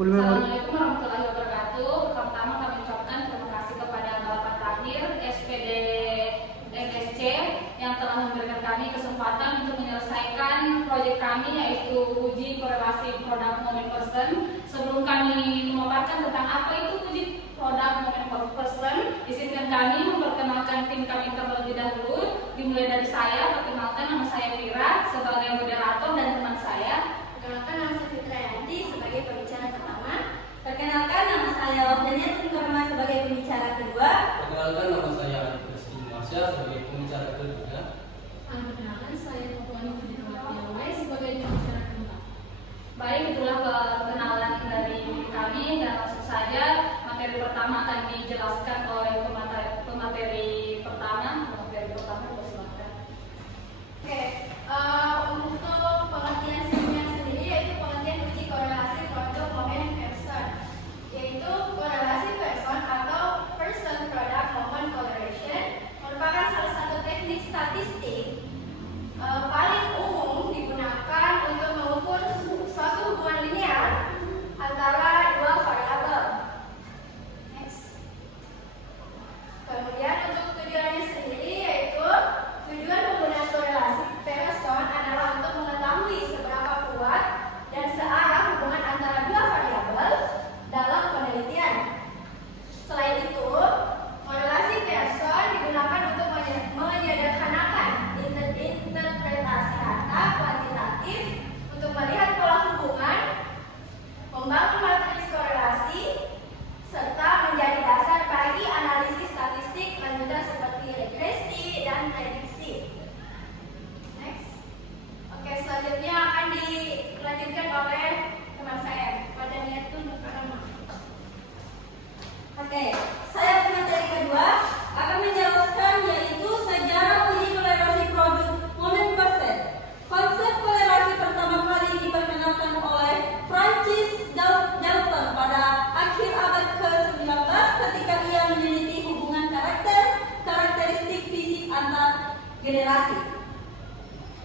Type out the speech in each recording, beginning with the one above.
Assalamualaikum warahmatullahi wabarakatuh. Pertama-tama kami ucapkan terima kasih kepada Bapak Tahir, SPD MSC yang telah memberikan kami kesempatan untuk menyelesaikan proyek kami, yaitu uji korelasi produk moment person. Sebelum kami memaparkan tentang apa itu uji produk moment person, izinkan kami memperkenalkan tim kami terlebih dahulu. Dimulai dari saya, perkenalkan nama saya Vira sebagai moderator dan teman saya. Perkenalkan nama saya Fitra Yanti sebagai pembicara pertama. Perkenalkan nama saya Wardania Tungkarma sebagai pembicara kedua. Perkenalkan nama saya Rizky Marsya sebagai pembicara ketiga. Perkenalkan saya Puan Putri sebagai pembicara keempat. Baik, itulah perkenalan dari kami dan langsung saja materi pertama akan dijelaskan oleh pemateri pertama. Silakan. Oke, untuk pengertian sendiri yaitu pengertian uji korelasi produk moment person, yaitu korelasi person atau person product moment correlation merupakan salah satu teknik statistik paling umum digunakan untuk mengukur suatu hubungan linear antara dua variabel. Next. Kemudian untuk tujuannya sendiri yaitu tujuan penggunaan korelasi person adalah untuk mengetahui seberapa kuat dan searah hubungan antara dua variabel dalam penelitian. Selain itu, korelasi person digunakan untuk menyederhanakan interpretasi data kuantitatif untuk melihat pola hubungan, membangun matriks korelasi, serta menjadi dasar bagi analisis statistik lanjutan seperti regresi dan prediksi. Next. Oke, selanjutnya akan dilanjutkan oleh teman saya, Wardania Tungkarma. Oke, saya pemateri kedua akan menjelaskan yaitu sejarah uji korelasi produk moment person. Konsep korelasi pertama kali diperkenalkan oleh Francis Galton pada akhir abad ke-19 ketika ia meneliti hubungan karakteristik fisik antar generasi.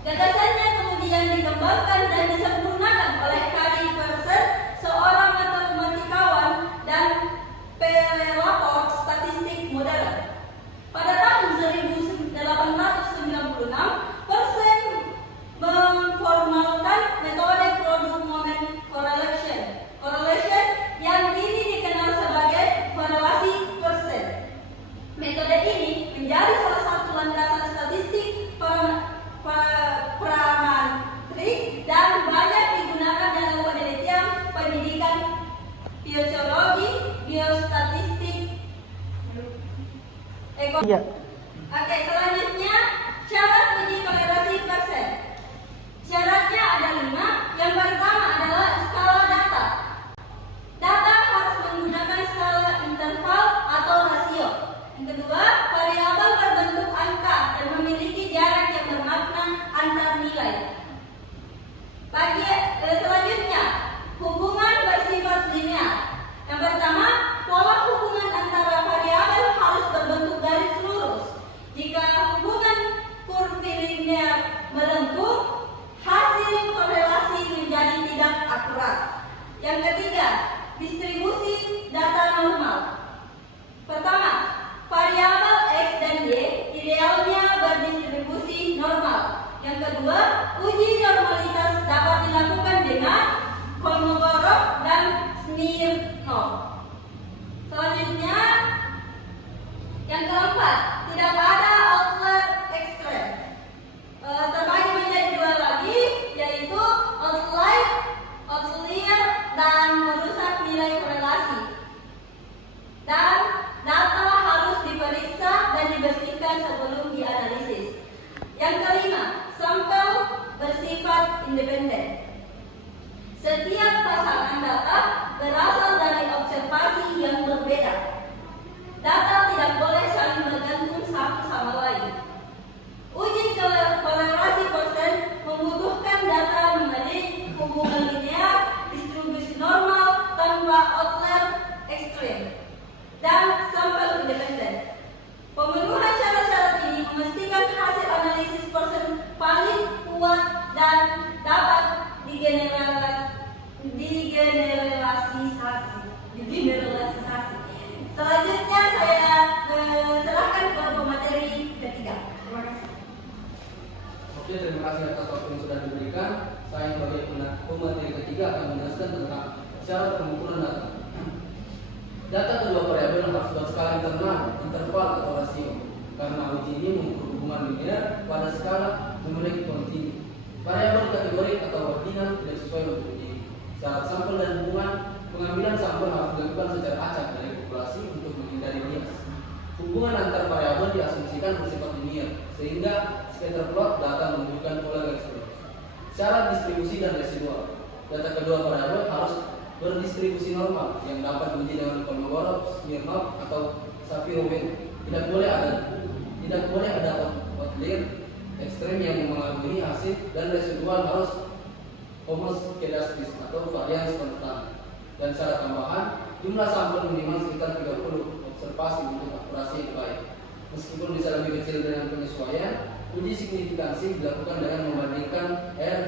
Gagasannya kemudian dikembangkan dan disempurnakan oleh Carey Pearson, seorang matematikawan dan pelapor statistik modern. Pada tahun 1896, Pearson memformalkan metode produk moment correlation yang kini dikenal sebagai korelasi Pearson. Metode ini menjadi salah satu landasan statistik parametrik dan banyak digunakan dalam penelitian pendidikan sosiologi, biostatistik, ekonomi. Iya. Oke, selanjutnya syarat uji korelasi Pearson. Syaratnya ada 5. Yang pertama adalah skala data. Data harus menggunakan skala interval atau rasio. Yang kedua, variabel berbentuk angka dan memiliki jarak yang bermakna antar nilai. Selanjutnya, hubungan bersifat linear. Yang pertama, pola hubungan antara variabel harus berbentuk garis lurus. Jika hubungan kurvilinear melengkung, hasil korelasi menjadi tidak akurat. Yang ketiga, distribusi data normal. Pertama, variabel X dan Y idealnya berdistribusi normal. Yang kedua, uji normalitas dapat dilakukan dengan Kolmogorov dan Smirnov. Selanjutnya, yang keempat, tidak ada outlier extreme. Terbagi menjadi 2 lagi, yaitu outlier dan merusak nilai korelasi. Dan data harus diperiksa dan dibersihkan sebelum dianalisis. Yang kelima, sampel bersifat independen. Setiap pasangan data berasal dari observasi yang berbeda. Data tidak boleh saling bergantung satu sama lain. Uji korelasi Pearson membutuhkan data mengenai hubungan linear, distribusi normal tanpa outlier ekstrem, dan sampel independen. Pemenuhan syarat-syarat ini memastikan hasil analisis Pearson valid, kuat, dan dapat digeneralisasi Oke, terima kasih atas waktu yang sudah diberikan. Saya sebagai pemateri ketiga akan menjelaskan tentang syarat pengukuran data. Data kedua variabel harus berskala internal, interval atau rasio. Karena uji ini mengukur hubungan linear pada skala numerik kontinu. Variabel kategori atau ordinal tidak sesuai untuk uji. Syarat sampel dan hubungan pengambilan sampel harus dilakukan secara acak dari populasi untuk menghindari bias. Hubungan antar variabel diasumsikan bersifat linear, sehingga scatter plot data menunjukkan pola garis lurus. Syarat distribusi dan residual. Data kedua variabel harus berdistribusi normal yang dapat diuji dengan Kolmogorov, Smirnov, atau Shapiro-Witten. Tidak boleh ada outlier ekstrem yang mengaruhi hasil, dan residual harus homoskedastis atau varians konstan. Dan syarat tambahan, jumlah sampel minimal sekitar 30 observasi untuk akurasi yang baik. Meskipun bisa lebih kecil dengan penyesuaian, uji signifikansi dilakukan dengan membandingkan R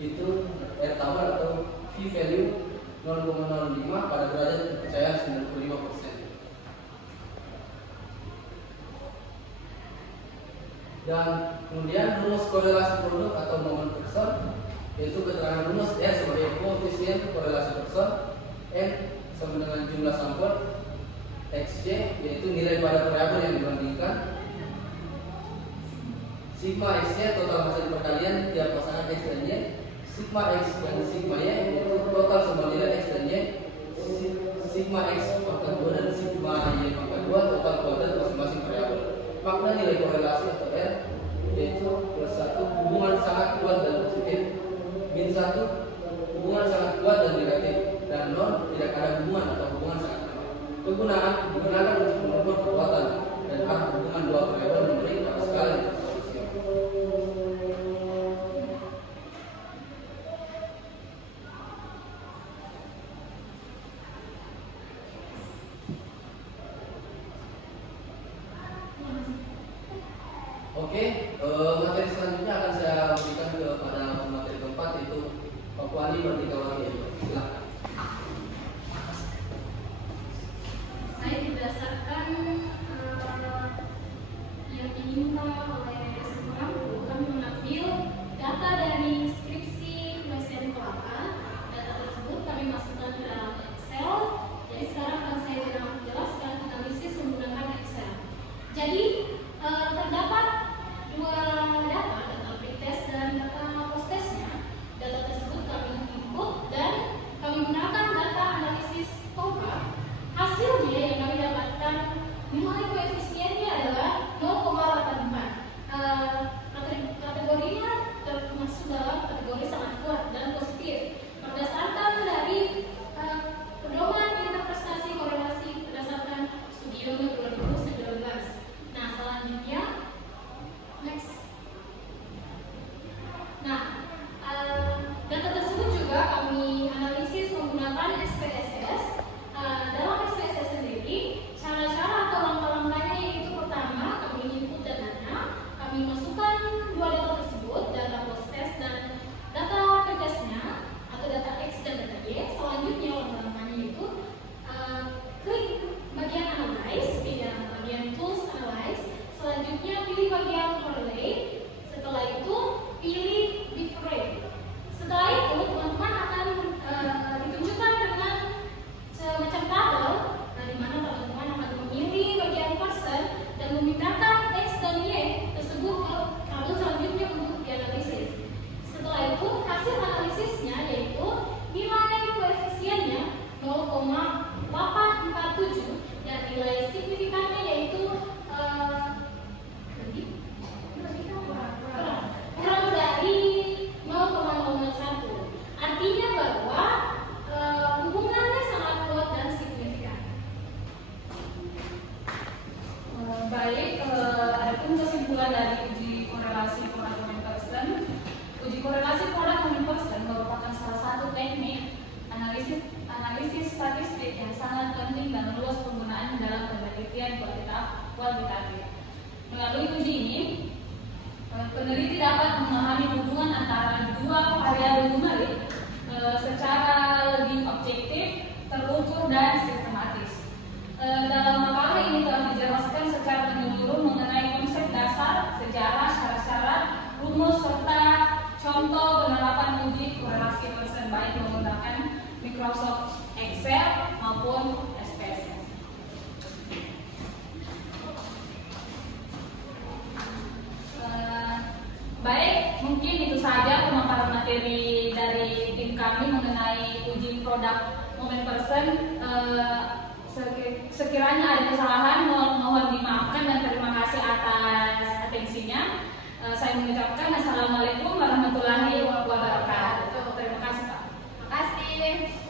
itu R tabel atau V-value 0,05 pada derajat kepercayaan 95%. Dan kemudian rumus korelasi produk atau moment person, yaitu keterangan rumus R sebagai koefisien korelasi person, N sama dengan jumlah sampel, XC yaitu nilai pada variabel yang dibandingkan, sigma XC total hasil perkalian tiap pasangan X dan Y, sigma X dan sigma Y yaitu total semua nilai X dan Y, sigma X pangkat 2 dan sigma Y pangkat 2 total kuadrat masing-masing variabel. Makna nilai korelasi atau R yaitu plus 1 hubungan sangat kuat dan positif, min 1 hubungan sangat kuat dan negatif, dan 0 tidak ada hubungan atau hubungan sangat lemah. Kegunaan digunakan untuk mengukur kekuatan dan arah hubungan dua variabel numerik pada skala yang diferensial. Oke, materi selanjutnya akan saya berikan kepada materi keempat, yaitu Papuani Merdekawati. Silakan. Saya berdasarkan yang diminta oleh dosen kurangku, kami mengambil data dari skripsi dosen Kelapa. Data tersebut kami masukkan ke dalam Excel. Jadi sekarang akan saya jelaskan analisis menggunakan Excel. Jadi terdapat dua data pretest dan data post-testnya. Data tersebut kami input dan kami gunakan data analisis total. Hasilnya yang kami dapatkan nilai koefisiennya adalah 0,84. Kategorinya termasuk dalam kategori sangat kuat dan positif berdasarkan dari pedoman interpretasi korelasi berdasarkan studi Young 2019. Nah, selanjutnya next. Nah, data tersebut juga kami analisis menggunakan SPSS. Dalam SPSS sendiri, cara-cara atau langkah-langkahnya yaitu pertama, kami input datanya, kami masukkan dua data tersebut, data post-test dan data pretestnya atau data X dan data Y. Selanjutnya langkah-langkahnya itu klik bagian analyze, pilih bagian tools analyze. Selanjutnya pilih bagian correlate. Setelah itu pilih different. Setelah itu teman-teman akan ditunjukkan dengan semacam tabel, di mana teman-teman akan memilih bagian person dan memindahkan X dan Y tersebut ke tabel selanjutnya untuk dianalisis. Setelah itu hasil analisisnya yaitu nilai koefisiennya 0,847 dan nilai signifikannya yaitu kurang dari 0,001. Artinya bahwa hubungannya sangat kuat dan signifikan. Baik, adapun kesimpulan dari uji korelasi produk person. Uji korelasi produk person merupakan salah satu teknik analisis statistik yang sangat penting dan luas penggunaan dalam penelitian kualitatif. Melalui uji ini, peneliti dapat memahami hubungan antara dua variabel numerik secara lebih objektif, terukur, dan sistematis. Dalam makalah ini telah dijelaskan secara menyeluruh mengenai konsep dasar, sejarah, syarat-syarat, rumus, serta Microsoft Excel maupun SPSS. Baik, mungkin itu saja pemaparan materi dari tim kami mengenai uji produk Moment Person. Sekiranya ada kesalahan, mohon dimaafkan dan terima kasih atas atensinya. Saya mengucapkan Assalamualaikum warahmatullahi wabarakatuh. Terima kasih Pak. Terima kasih.